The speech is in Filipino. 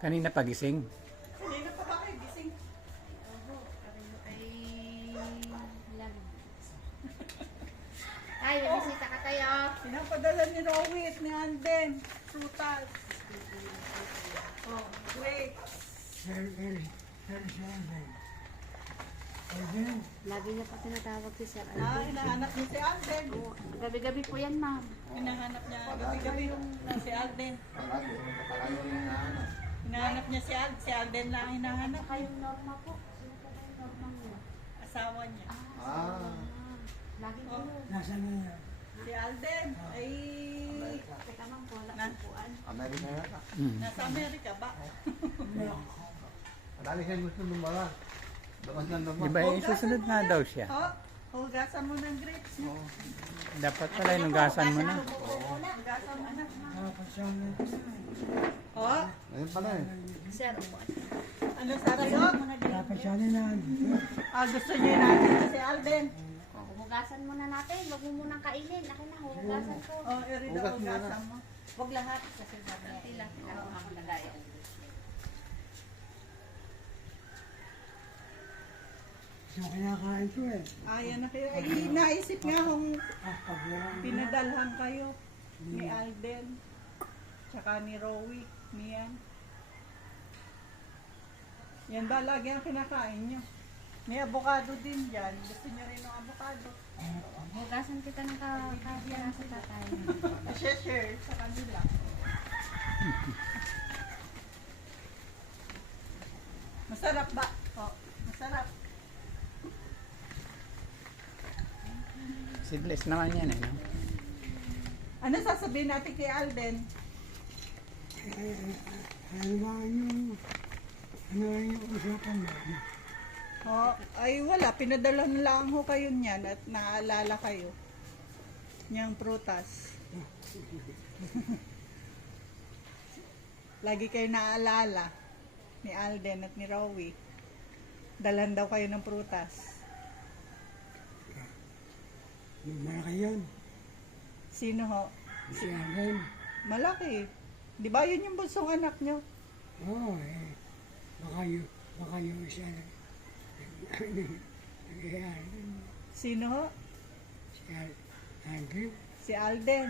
Kanina pagising. Kanina pa ba kayo gising? Ay, ay, may bisita ka tayo. Pinapadala ni Rowie at ni Anden. Prutas. Oh, grapes. Lagi niya pa tinatawag si Sir Hinahanap niya si Alden. Gabi-gabi po yan, ma'am. Hinahanap niya gabi-gabi si Alden. Hinahanap niya si Alden lang hinahanap. Kayong norma po. Sino po ba yung norma niyo? Asawa niya. Lagi po. Nasaan na yan? Si Alden ay Teka, ma'am, wala Na- po puan. Amerika yata. nasa Amerika ba? Marami kayo gusto lumala. Labas ng lumala. Di ba susunod na daw siya? Oh, hugasan mo ng grapes niya. Dapat pala inugasan mo na. Hugasan mo na. Nakapasyaw na. Oh, Ngayon pala eh. Sir, upuan. ano sabi ko? Nakapasyaw na. Gusto niya natin si Alden. Hugasan muna natin. Huwag mo munang kainin. Akin na, hugasan ko. Oh, eri daw Hugas mo na. hugasan mo. Huwag lahat. Kasi sabi lang. Ako ang lagayan. Siya kinakain ko eh. Ayan na kayo. Ay, naisip nga kung Pag walang pinadalhan kayo ni Alden. Tsaka ni Rowie. Niyan. Yan ba lagi ang kinakain nyo? May avocado din dyan. Gusto niyo rin ng avocado. Hugasan kita ng kahapya sa tatay. I-share sa kanila. Masarap ba? Oh, masarap. Seedless naman yan eh. No? Ano sasabihin natin kay Alden? ano ba yung usapan mo? Oh, ay wala. Pinadala lang ho kayo niyan at naaalala kayo. Niyang prutas. Lagi kayo naaalala ni Alden at ni Rowie. Dalan daw kayo ng prutas. Malaki yan. Sino ho? Si Alden. Malaki. Di ba yun yung bunsong anak nyo? Oo eh. Baka yung isa na. Sino ho? Si Alden. Si Alden.